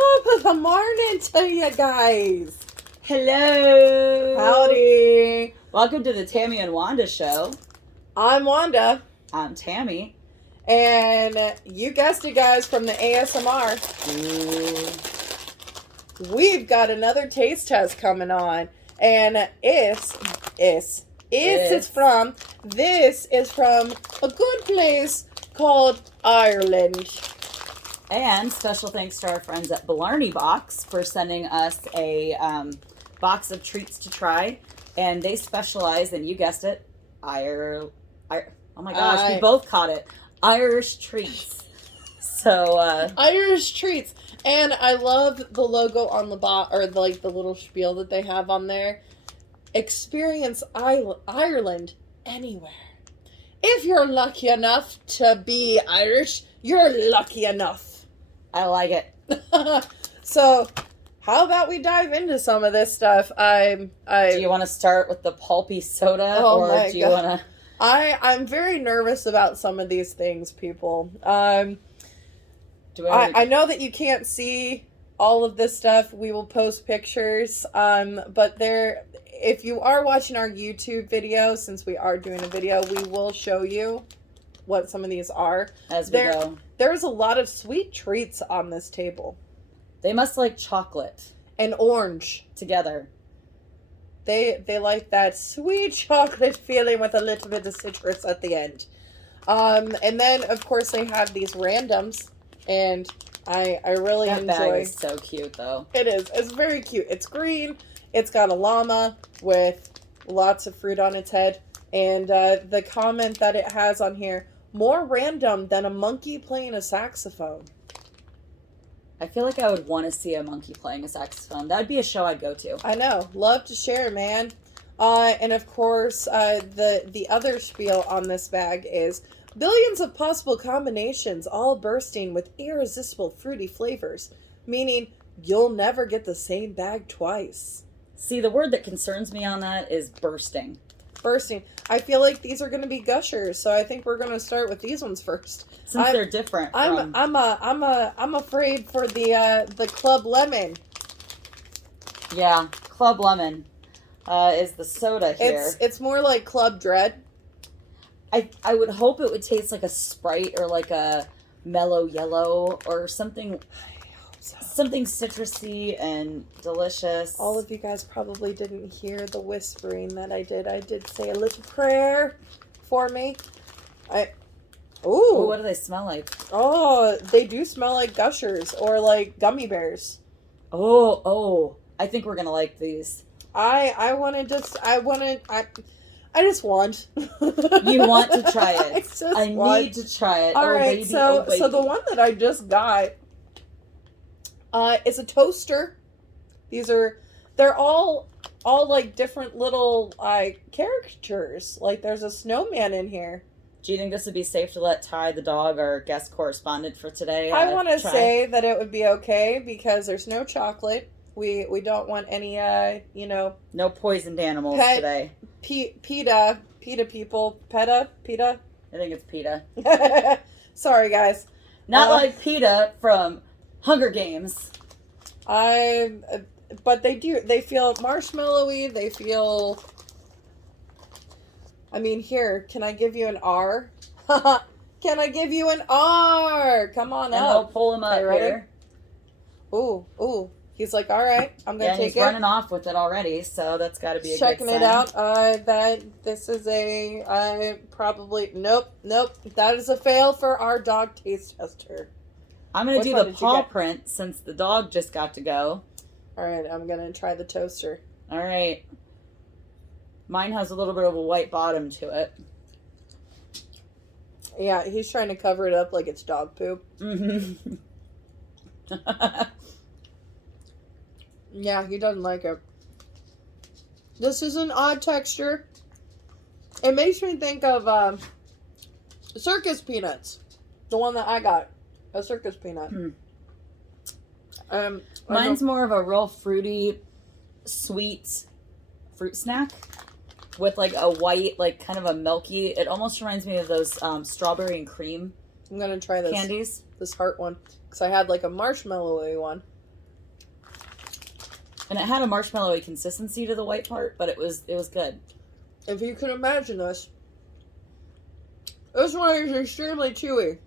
Top of the morning to you guys. Hello. Howdy. Welcome to the Tammy and Wanda show. I'm Wanda. I'm Tammy. And you guessed it, guys, from the ASMR. Ooh. We've got another taste test coming on. And this is from a good place called Ireland. And special thanks to our friends at Blarney Box for sending us a box of treats to try. And they specialize in, you guessed it, oh my gosh, we both caught it. Irish treats. So, Irish treats. And I love the logo on the box, or the little spiel that they have on there. Experience Ireland anywhere. If you're lucky enough to be Irish, you're lucky enough. I like it. So, how about we dive into some of this stuff? Do you want to start with the pulpy soda, or do you want to? I'm very nervous about some of these things, people. I know that you can't see all of this stuff. We will post pictures. But if you are watching our YouTube video, since we are doing a video, we will show you what some of these are. As we go. There's a lot of sweet treats on this table. They must like chocolate. And orange. Together. They like that sweet chocolate feeling with a little bit of citrus at the end. And then, of course, they have these randoms. And I really enjoy. That bag is so cute, though. It is. It's very cute. It's green. It's got a llama with lots of fruit on its head. And the comment that it has on here, more random than a monkey playing a saxophone. I feel like I would want to see a monkey playing a saxophone. That'd be a show I'd go to. I know. Love to share, man. And of course, the other spiel on this bag is billions of possible combinations, all bursting with irresistible fruity flavors, meaning you'll never get the same bag twice. See, the word that concerns me on that is bursting. Bursting. I feel like these are going to be gushers, so I think we're going to start with these ones first. Since they're different. I'm afraid for the Club Lemon. Yeah, Club Lemon is the soda here. It's more like Club Dread. I would hope it would taste like a Sprite or like a Mellow Yellow or something. Something citrusy and delicious. All of you guys probably didn't hear the whispering that I did. I did say a little prayer for me. Ooh, what do they smell like? Oh, they do smell like gushers or like gummy bears. Oh, I think we're gonna like these. I just want. You want to try it. I need to try it. All right, so the one that I just got is a toaster. They're all like different little characters. Like there's a snowman in here. Do you think this would be safe to let Ty, the dog, our guest correspondent for today, I want to say that it would be okay because there's no chocolate. We don't want any no poisoned animals today. PETA people. PETA? I think it's PETA. Sorry, guys. Not like PETA from Hunger Games. But they feel marshmallowy. They feel. I mean, here, can I give you an R? Can I give you an R? Come on up. I'll pull him up here. Ooh. He's like, all right, I'm going to take it. He's running off with it already, so that's got to be a good sign. Checking it out. This is nope. That is a fail for our dog taste tester. I'm going to do the paw print since the dog just got to go. All right, I'm going to try the toaster. All right. Mine has a little bit of a white bottom to it. Yeah, he's trying to cover it up like it's dog poop. Mm-hmm. Yeah, he doesn't like it. This is an odd texture. It makes me think of circus peanuts. The one that I got. A circus peanut. Mine's more of a real fruity, sweet fruit snack with like a white, like kind of a milky. It almost reminds me of those strawberry and cream. I'm gonna try this candies. This heart one because I had like a marshmallowy one. And it had a marshmallowy consistency to the white part, but it was good. If you can imagine this one is extremely chewy.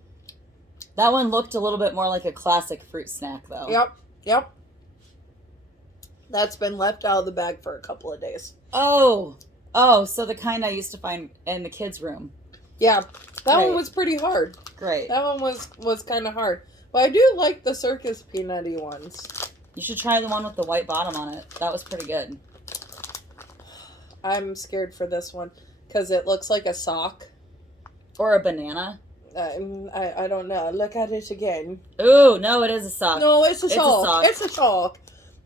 That one looked a little bit more like a classic fruit snack, though. Yep. That's been left out of the bag for a couple of days. Oh, so the kind I used to find in the kids' room. Yeah, that one was pretty hard. Great. That one was kind of hard. But I do like the circus peanutty ones. You should try the one with the white bottom on it. That was pretty good. I'm scared for this one because it looks like a sock. Or a banana. I don't know. Look at it again. Ooh, no, it is a sock. No, it's a sock. It's a sock.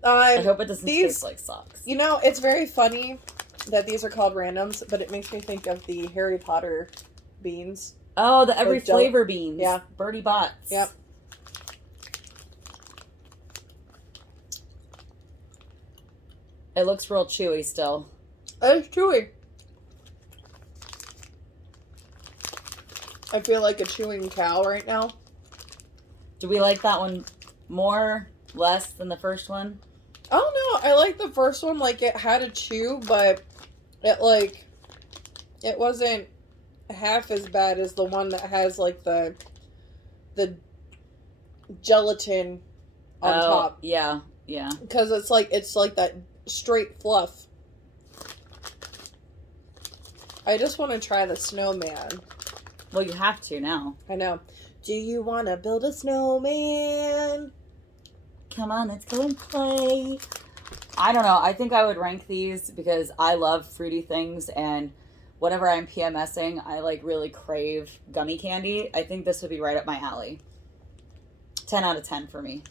I hope it doesn't taste like socks. You know, it's very funny that these are called randoms, but it makes me think of the Harry Potter beans. Oh, the every flavor beans. Yeah. Birdie Bots. Yep. It looks real chewy still. It's chewy. I feel like a chewing cow right now. Do we like that one more, less than the first one? I don't know. I like the first one. Like, it had a chew, but it wasn't half as bad as the one that has, like, the gelatin on top. Yeah. Because it's like that straight fluff. I just want to try the snowman. Well, you have to now. I know. Do you want to build a snowman? Come on, let's go and play. I don't know. I think I would rank these because I love fruity things, and whenever I'm PMSing, I like really crave gummy candy. I think this would be right up my alley. 10 out of 10 for me.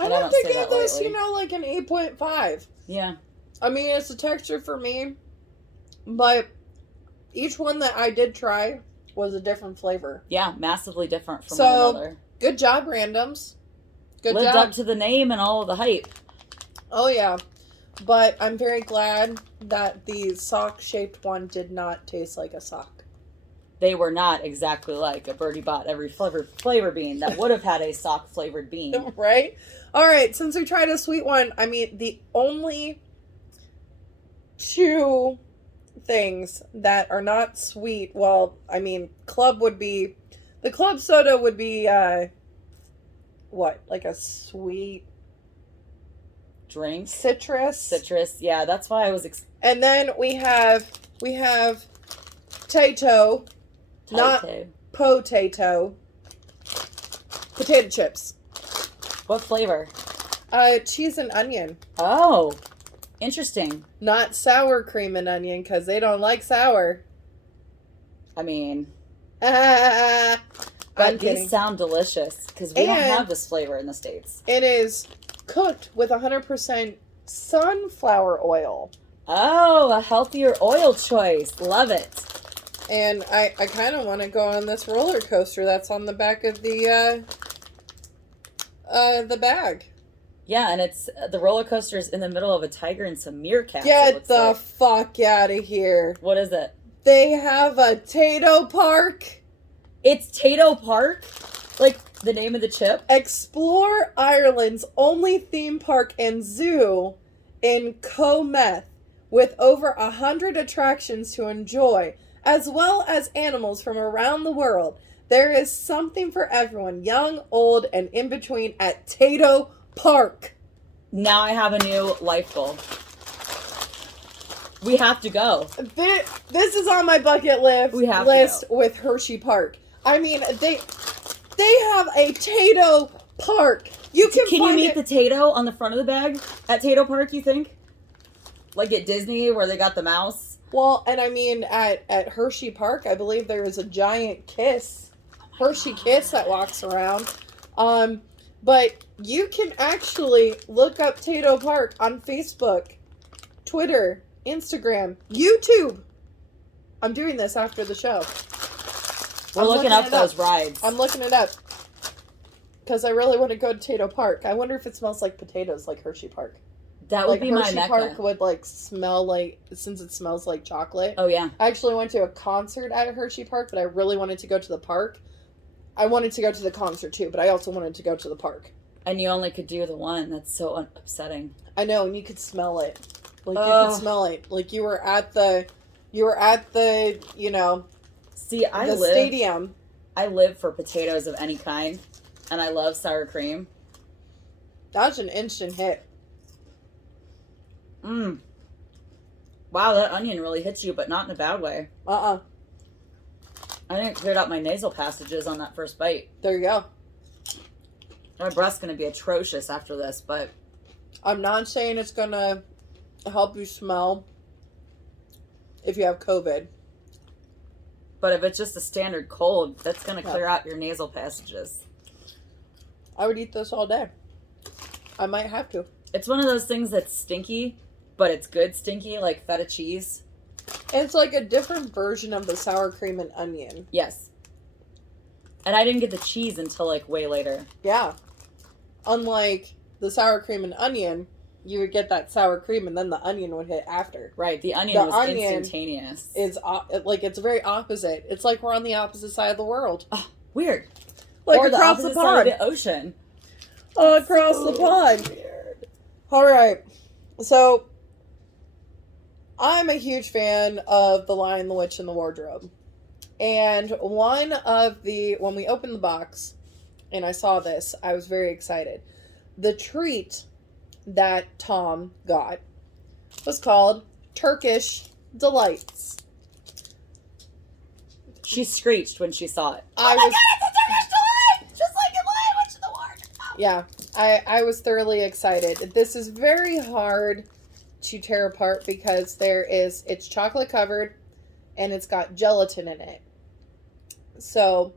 I'd have to give this, like an 8.5. Yeah. I mean, it's a texture for me, but each one that I did try was a different flavor. Yeah, massively different from one another. Good job, randoms. Good Lived job. up to the name and all of the hype. Oh, yeah. But I'm very glad that the sock-shaped one did not taste like a sock. They were not exactly like a Birdie Bot every flavor bean that would have had a sock-flavored bean. Right? All right, since we tried a sweet one, I mean, the only two things that are not sweet, well, I mean, the club soda would be, what, like a sweet drink? Citrus, yeah, that's why I was... and then we have Tato, not potato, potato chips. What flavor? Cheese and onion. Oh, interesting. Not sour cream and onion, because they don't like sour. I mean... But these sound delicious, because we don't have this flavor in the States. It is cooked with 100% sunflower oil. Oh, a healthier oil choice. Love it. And I kind of want to go on this roller coaster that's on the back of the bag. Yeah, and it's the roller coaster is in the middle of a tiger and some meerkats. Get the fuck out of here. What is it? They have a Tato Park. It's Tato Park? Like the name of the chip? Explore Ireland's only theme park and zoo in Cometh, with over 100 attractions to enjoy, as well as animals from around the world. There is something for everyone, young, old, and in between at Tato Park. Now I have a new life goal. We have to go. This is on my bucket list with Hershey Park. I mean, they have a Tato Park. Can you meet the Tato on the front of the bag at Tato Park, you think? Like at Disney where they got the mouse? Well, and I mean at Hershey Park, I believe there is a giant kiss. Hershey Kiss that walks around. But you can actually look up Tato Park on Facebook, Twitter, Instagram, YouTube. I'm doing this after the show. We're looking up those rides. I'm looking it up. Because I really want to go to Tato Park. I wonder if it smells like potatoes like Hershey Park. That would be my Mecca. Hershey Park would smell like, since it smells like chocolate. Oh, yeah. I actually went to a concert at Hershey Park, but I really wanted to go to the park. I wanted to go to the concert too, but I also wanted to go to the park. And you only could do the one. That's so upsetting. I know, and you could smell it. Like, you could smell it. Like, you were at the, you know, see, stadium. I live for potatoes of any kind, and I love sour cream. That's an instant hit. Mmm. Wow, that onion really hits you, but not in a bad way. I think it cleared out my nasal passages on that first bite. There you go. My breath's going to be atrocious after this, but... I'm not saying it's going to help you smell if you have COVID. But if it's just a standard cold, that's going to clear out your nasal passages. I would eat this all day. I might have to. It's one of those things that's stinky, but it's good stinky, like feta cheese. It's like a different version of the sour cream and onion. Yes. And I didn't get the cheese until, like, way later. Yeah. Unlike the sour cream and onion, you would get that sour cream and then the onion would hit after. Right, the onion was instantaneous. It's very opposite. It's like we're on the opposite side of the world. Oh, weird. Like or across the pond. Side of the ocean. Across the pond. Weird. All right. So, I'm a huge fan of The Lion, the Witch, and the Wardrobe. And when we opened the box and I saw this, I was very excited. The treat that Tom got was called Turkish Delights. She screeched when she saw it. God, it's a Turkish delight! Just like in Lion, Witch, and the Wardrobe. Yeah, I was thoroughly excited. This is very hard to tear apart because it's chocolate covered and it's got gelatin in it. So,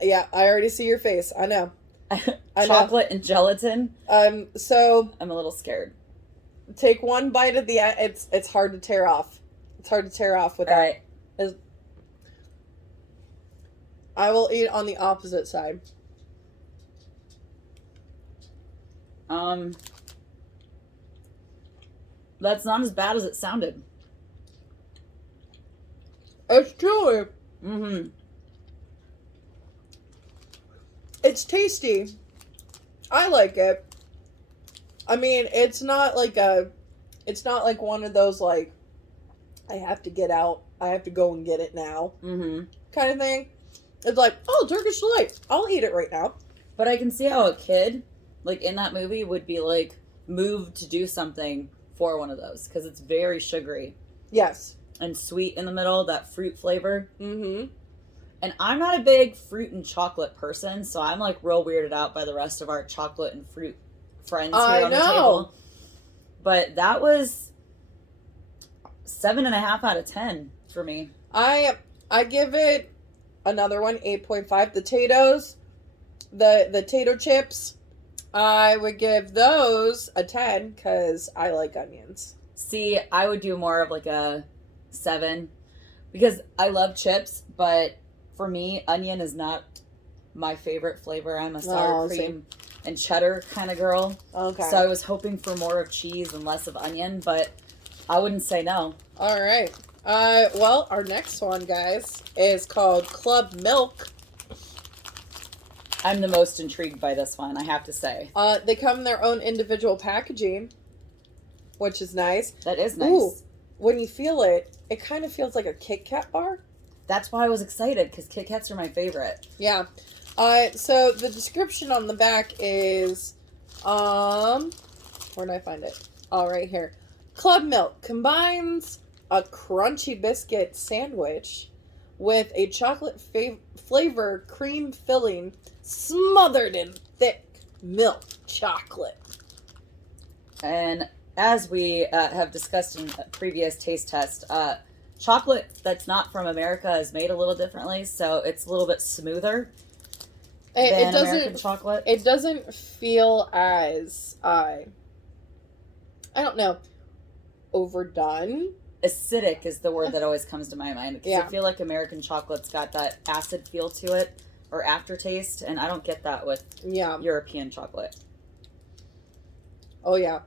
yeah, I already see your face. I know. Chocolate and gelatin. So I'm a little scared. Take one bite at the end. It's hard to tear off. It's hard to tear off with that. Right. I will eat on the opposite side. That's not as bad as it sounded. It's chewy. Mm-hmm. It's tasty. I like it. I mean, it's not like one of those, like, I have to get out, I have to go and get it now, kind of thing. It's like, oh, Turkish Delight, I'll eat it right now. But I can see how a kid, like, in that movie would be, like, moved to do something for one of those, because it's very sugary. Yes. And sweet in the middle, that fruit flavor. Mm-hmm. And I'm not a big fruit and chocolate person, so I'm, like, real weirded out by the rest of our chocolate and fruit friends here on the table. But that was 7.5 out of 10 for me. I give it another one, 8.5. The Tatoes, the Tato chips, I would give those a 10 because I like onions. See, I would do more of like a 7 because I love chips, but for me, onion is not my favorite flavor. I'm a sour cream and cheddar kind of girl. Okay. So I was hoping for more of cheese and less of onion, but I wouldn't say no. All right. Well, our next one, guys, is called Club Milk. I'm the most intrigued by this one, I have to say. They come in their own individual packaging, which is nice. That is nice. Ooh, when you feel it, it kind of feels like a Kit Kat bar. That's why I was excited, because Kit Kats are my favorite. Yeah. So the description on the back is, where did I find it? Oh, right here. Club Milk combines a crunchy biscuit sandwich with a chocolate flavor cream filling smothered in thick milk chocolate. And as we have discussed in a previous taste test, chocolate that's not from America is made a little differently, so it's a little bit smoother than American chocolate. It doesn't feel as, I don't know, overdone. Acidic is the word that always comes to my mind, because Yeah. I feel like American chocolate's got that acid feel to it, or aftertaste, and I don't get that with European chocolate. Oh, yeah.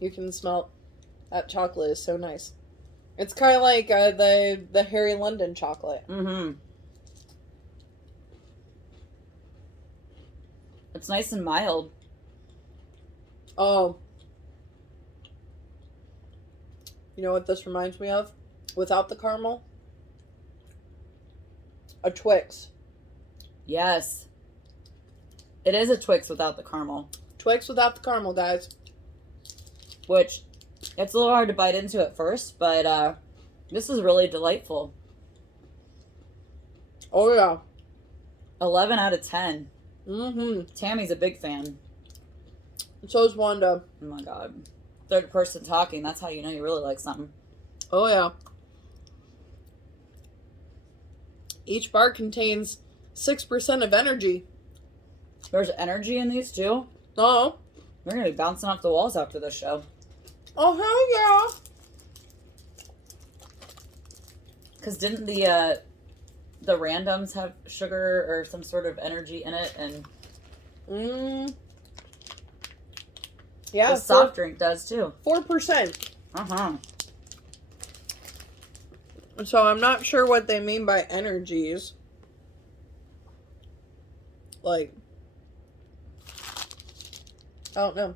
You can smell that chocolate is so nice. It's kind of like the Harry London chocolate. Mm-hmm. It's nice and mild. Oh. You know what this reminds me of? Without the caramel? A Twix. Yes. It is a Twix without the caramel. Twix without the caramel, guys. Which, it's a little hard to bite into at first, but this is really delightful. Oh, yeah. 11 out of 10. Mm-hmm. Tammy's a big fan. So is Wanda. Oh my god. Third person talking, that's how you know you really like something. Oh, yeah. Each bar contains 6% of energy. There's energy in these too. Oh. We're going to be bouncing off the walls after this show. Oh, hell yeah. Because didn't the randoms have sugar or some sort of energy in it? And yeah, the soft drink does too. 4%. Uh-huh. So I'm not sure what they mean by energies. Like, I don't know.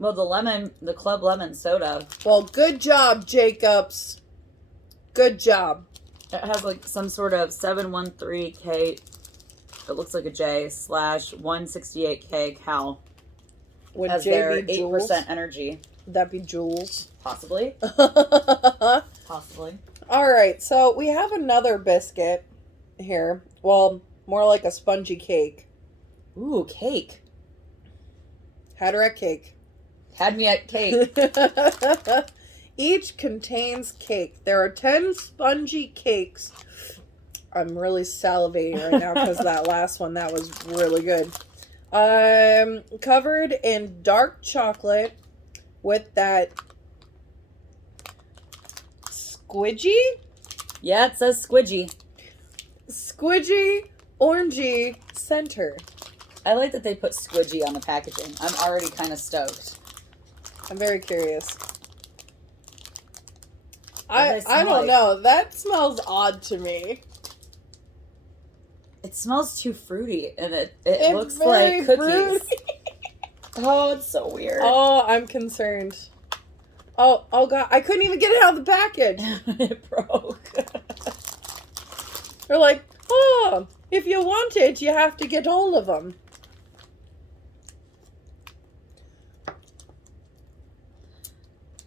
Well, the Club Lemon soda. Well, good job, Jacobs. Good job. It has like some sort of 713K, it looks like a J, /168K cal. Would as J their be 8% Jules? energy. Would that be Jules? Possibly. Possibly. All right, so we have another biscuit here. Well, more like a spongy cake. Ooh, cake. Had her at cake. Had me at cake. Each contains cake. There are 10 spongy cakes. I'm really salivating right now because that last one, that was really good. Covered in dark chocolate with that squidgy? Yeah, it says squidgy. Squidgy, orangey center. I like that they put squidgy on the packaging. I'm already kind of stoked. I'm very curious. What do they I smell don't like? know. That smells odd to me. It smells too fruity, and it It's looks very like cookies. fruity. Oh, it's so weird. Oh, I'm concerned. Oh God. I couldn't even get it out of the package. It broke. They're like, oh, if you want it, you have to get all of them.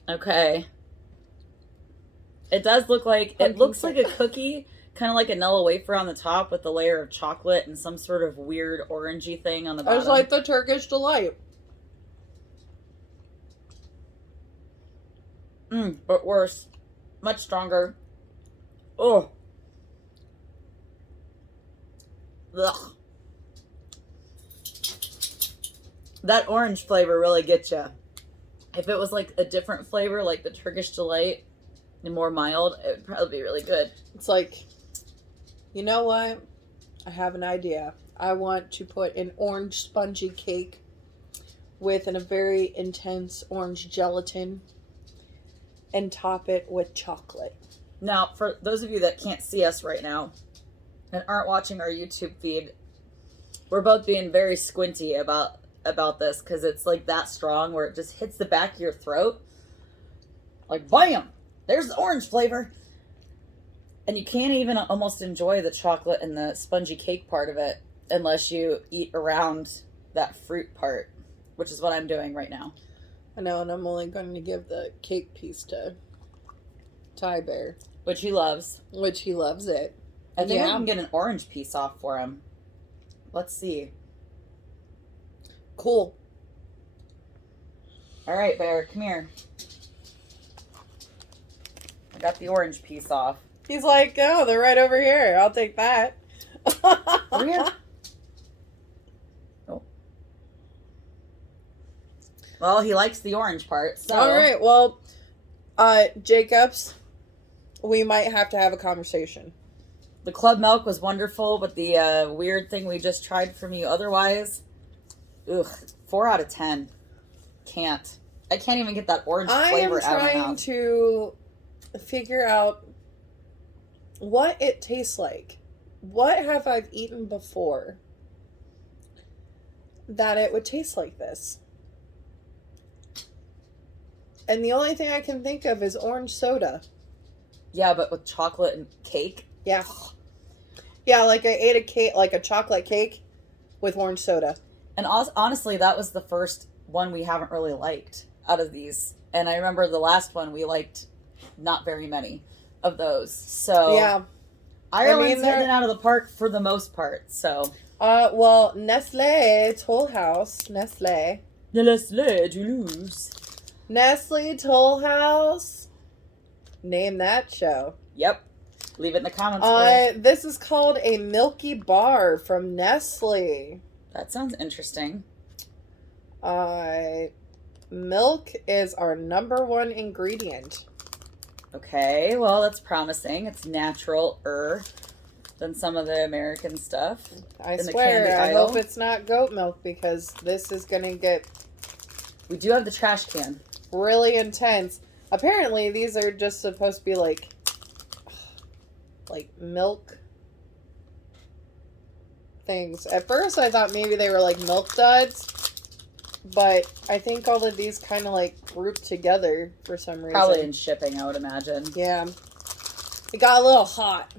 Okay. It does look like, it looks like a cookie, kind of like a Nilla wafer on the top with a layer of chocolate and some sort of weird orangey thing on the bottom. It's like the Turkish Delight. But worse. Much stronger. Oh. Ugh. That orange flavor really gets you. If it was like a different flavor, like the Turkish Delight, and more mild, it would probably be really good. It's like, you know what? I have an idea. I want to put an orange spongy cake with a very intense orange gelatin and top it with chocolate. Now, for those of you that can't see us right now and aren't watching our YouTube feed, we're both being very squinty about this because it's like that strong where it just hits the back of your throat. Like, bam! There's the orange flavor. And you can't even almost enjoy the chocolate and the spongy cake part of it unless you eat around that fruit part, which is what I'm doing right now. I know, and I'm only going to give the cake piece to Ty Bear. Which he loves. Which he loves it. I think I can get an orange piece off for him. Let's see. Cool. All right, Bear, come here. I got the orange piece off. He's like, oh, they're right over here. I'll take that. Over here. Oh. Well, he likes the orange part, so. All right, well, Jacobs, we might have to have a conversation. The club milk was wonderful, but the weird thing we just tried from you otherwise, ugh, 4 out of 10. Can't. I can't even get that orange flavor out of my mouth. I am trying to figure out what it tastes like. What have I eaten before that it would taste like this. And the only thing I can think of is orange soda. Yeah, but with chocolate and cake? Yeah. Yeah, like I ate a cake, like a chocolate cake with orange soda. And honestly, that was the first one we haven't really liked out of these. And I remember the last one we liked not very many of those. So yeah, Ireland's hitting it out of the park for the most part. So well, Nestle Toll House, Nestle Toulouse. Nestle Toll House. Name that show. Yep. Leave it in the comments. This is called a Milky Bar from Nestle. That sounds interesting. Milk is our number one ingredient. Okay, well, that's promising. It's natural-er than some of the American stuff. I swear, I hope it's not goat milk because this is going to get... We do have the trash can. Really intense. Apparently, these are just supposed to be like milk things. At first, I thought maybe they were like milk duds. But I think all of these kind of like grouped together for some reason. Probably in shipping, I would imagine. Yeah. It got a little hot.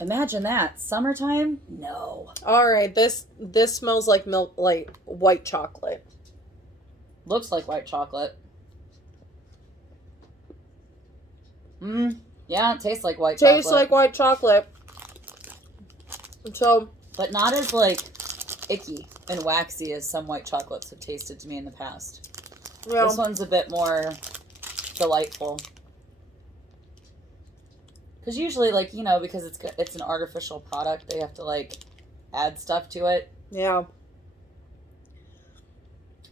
Imagine that. Summertime? No. Alright, this smells like milk, like white chocolate. Looks like white chocolate. Yeah, it tastes like white chocolate. Tastes like white chocolate. So. But not as like icky and waxy as some white chocolates have tasted to me in the past. Yeah. This one's a bit more delightful. Because usually, like, you know, because it's an artificial product, they have to, like, add stuff to it. Yeah.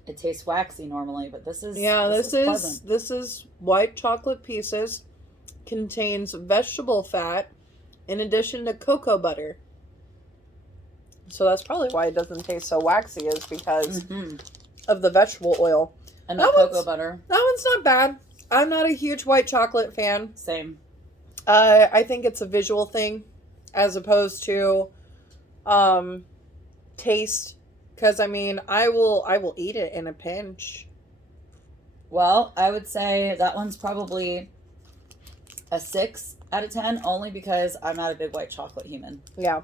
It tastes waxy normally, but this is this is white chocolate pieces. Contains vegetable fat in addition to cocoa butter. So that's probably why it doesn't taste so waxy, is because of the vegetable oil. And the cocoa butter. That one's not bad. I'm not a huge white chocolate fan. Same. I think it's a visual thing as opposed to taste. Because, I mean, I will eat it in a pinch. Well, I would say that one's probably a 6 out of 10, only because I'm not a big white chocolate human. Yeah.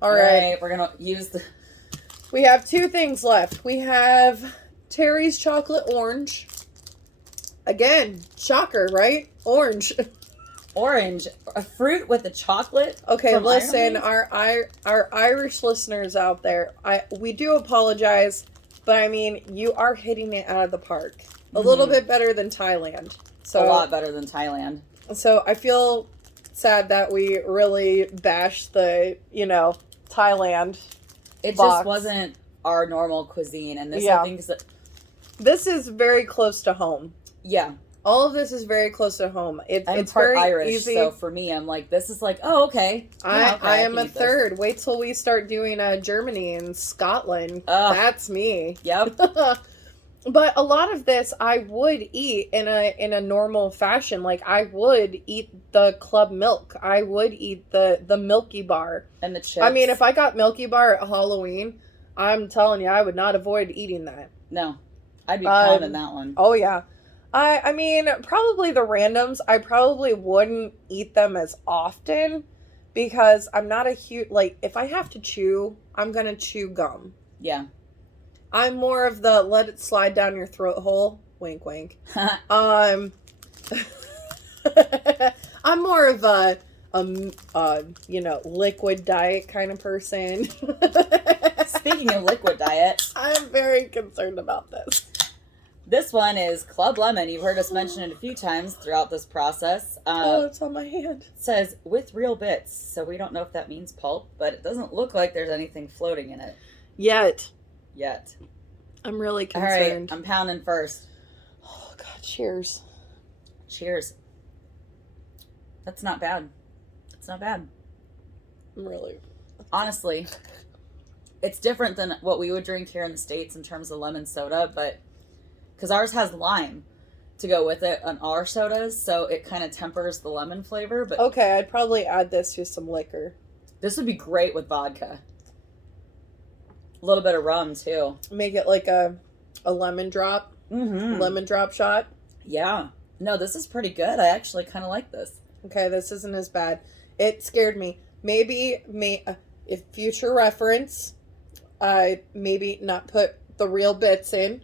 All right. We're going to use the... We have 2 things left. We have Terry's Chocolate Orange. Again, shocker, right? Orange. Orange. A fruit with a chocolate? Okay, listen, our Irish listeners out there, we do apologize, but I mean, you are hitting it out of the park. A little bit better than Thailand. So, a lot better than Thailand. So I feel sad that we really bashed the, Thailand It box. Just wasn't our normal cuisine, and this, I think, is... This is very close to home. Yeah. All of this is very close to home. It's part very Irish, easy. So for me, I'm like, this is like, oh, okay. Yeah, I am a third. This. Wait till we start doing Germany and Scotland. That's me. Yep. But a lot of this I would eat in a normal fashion. Like, I would eat the Club Milk. I would eat the Milky Bar. And the chips. I mean, if I got Milky Bar at Halloween, I'm telling you, I would not avoid eating that. No. I'd be pounding that one. Oh, yeah. I mean, probably the randoms, I probably wouldn't eat them as often because I'm not a huge, like, if I have to chew, I'm going to chew gum. Yeah. I'm more of the let it slide down your throat hole. Wink, wink. I'm more of a liquid diet kind of person. Speaking of liquid diet, I'm very concerned about this. This one is Club Lemon. You've heard us mention it a few times throughout this process. It's on my hand. It says, with real bits. So we don't know if that means pulp, but it doesn't look like there's anything floating in it. Yet. I'm really concerned. All right, I'm pounding first. Oh, God, cheers. Cheers. That's not bad. It's not bad. Really. Honestly, it's different than what we would drink here in the States in terms of lemon soda, but... Because ours has lime to go with it on our sodas, so it kind of tempers the lemon flavor. But okay, I'd probably add this to some liquor. This would be great with vodka. A little bit of rum, too. Make it like a lemon drop. Mm-hmm. Lemon drop shot. Yeah. No, this is pretty good. I actually kind of like this. Okay, this isn't as bad. It scared me. Maybe, if future reference, maybe not put the real bits in.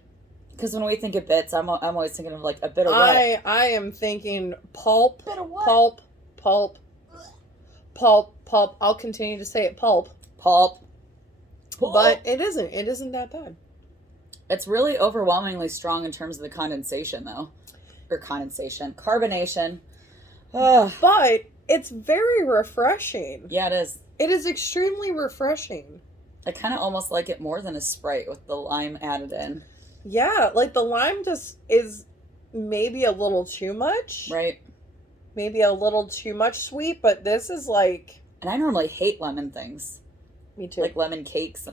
Because when we think of bits, I'm always thinking of like a bit of what? I am thinking pulp. Bit of what? Pulp. I'll continue to say it pulp. Pulp. But it isn't. It isn't that bad. It's really overwhelmingly strong in terms of the condensation, though. Or carbonation. But it's very refreshing. Yeah, it is. It is extremely refreshing. I kind of almost like it more than a Sprite with the lime added in. Yeah, like the lime just is maybe a little too much. Right. Maybe a little too much sweet, but this is like... And I normally hate lemon things. Me too. Like lemon cakes.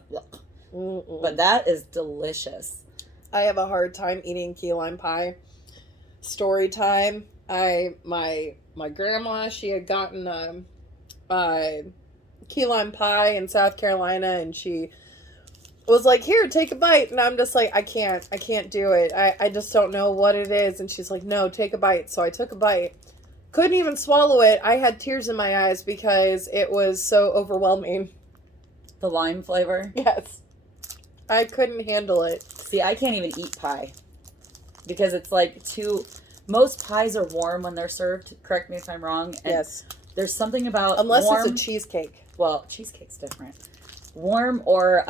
But that is delicious. I have a hard time eating key lime pie. Story time. My grandma, she had gotten key lime pie in South Carolina, and she was like, here, take a bite. And I'm just like, I can't do it. I just don't know what it is. And she's like, no, take a bite. So I took a bite. Couldn't even swallow it. I had tears in my eyes because it was so overwhelming. The lime flavor? Yes. I couldn't handle it. See, I can't even eat pie. Because it's like most pies are warm when they're served. Correct me if I'm wrong. And yes. There's something about unless warm, it's a cheesecake. Well, cheesecake's different. Warm or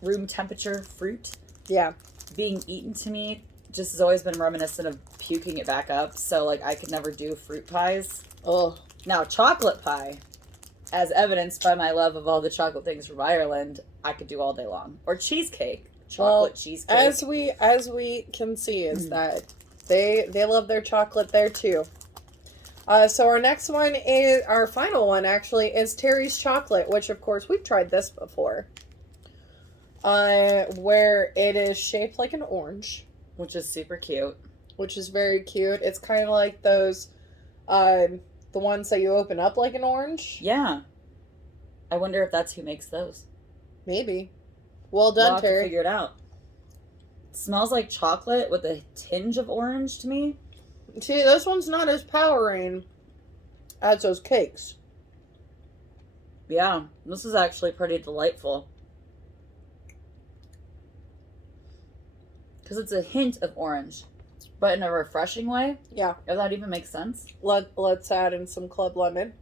room temperature fruit. Yeah. Being eaten to me just has always been reminiscent of puking it back up. So, like, I could never do fruit pies. Oh. Now, chocolate pie, as evidenced by my love of all the chocolate things from Ireland, I could do all day long. Or cheesecake. Chocolate cheesecake. As we can see is that they love their chocolate there too. So our next one is, our final one actually, is Terry's Chocolate, which of course we've tried this before. Where it is shaped like an orange. Which is super cute. Which is very cute. It's kind of like those, the ones that you open up like an orange. Yeah. I wonder if that's who makes those. Maybe. Well done, we'll have Terry. To figure it out. It smells like chocolate with a tinge of orange to me. See, this one's not as powering as those cakes. Yeah, this is actually pretty delightful. Because it's a hint of orange, but in a refreshing way. Yeah. If that even makes sense. Let's add in some Club Lemon.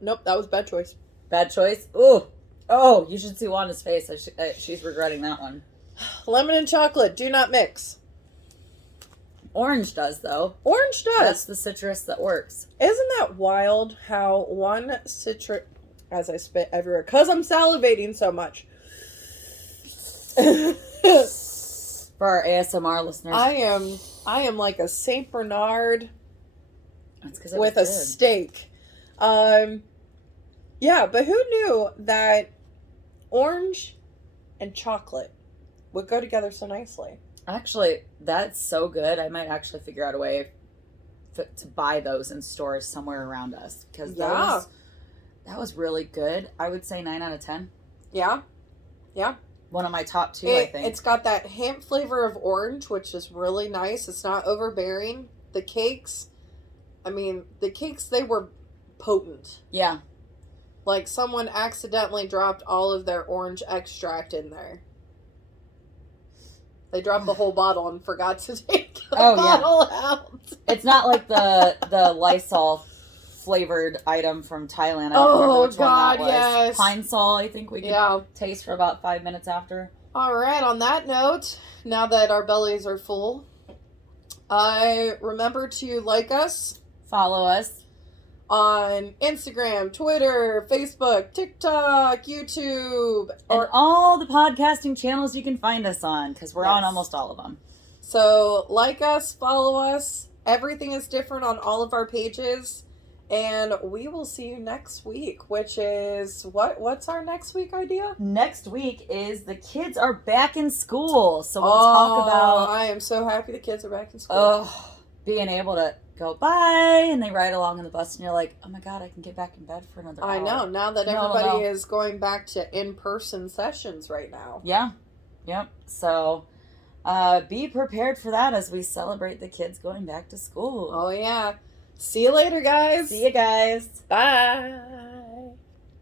Nope, that was bad choice. Bad choice? Ooh. Oh, you should see Wanda's face. She's regretting that one. Lemon and chocolate do not mix. Orange does, though. Orange does. That's the citrus that works. Isn't that wild how one citrus... As I spit everywhere. Because I'm salivating so much. For our ASMR listeners. I am like a Saint Bernard with a good. steak. Yeah, but who knew that orange and chocolate would go together so nicely? Actually, that's so good. I might actually figure out a way to buy those in stores somewhere around us. Because that was really good. I would say 9 out of 10. Yeah. Yeah. One of my top 2, I think. It's got that hint flavor of orange, which is really nice. It's not overbearing. The cakes, they were potent. Yeah. Like someone accidentally dropped all of their orange extract in there. They dropped the whole bottle and forgot to take the bottle out. It's not like the Lysol flavored item from Thailand. I don't remember which one that was. Yes. Pine Sol, I think we could taste for about 5 minutes after. All right, on that note, now that our bellies are full, remember to like us. Follow us. On Instagram, Twitter, Facebook, TikTok, YouTube. And all the podcasting channels you can find us on, because we're on almost all of them. So, like us, follow us. Everything is different on all of our pages. And we will see you next week, which is, what's our next week idea? Next week is the kids are back in school. So we'll talk about... I am so happy the kids are back in school. Oh, being able to go bye, and they ride along in the bus, and you're like, oh my God, I can get back in bed for another hour. I know, now that everybody is going back to in-person sessions right now. Yeah. Yep. So be prepared for that as we celebrate the kids going back to school. Oh, yeah. See you later, guys. See you guys. Bye.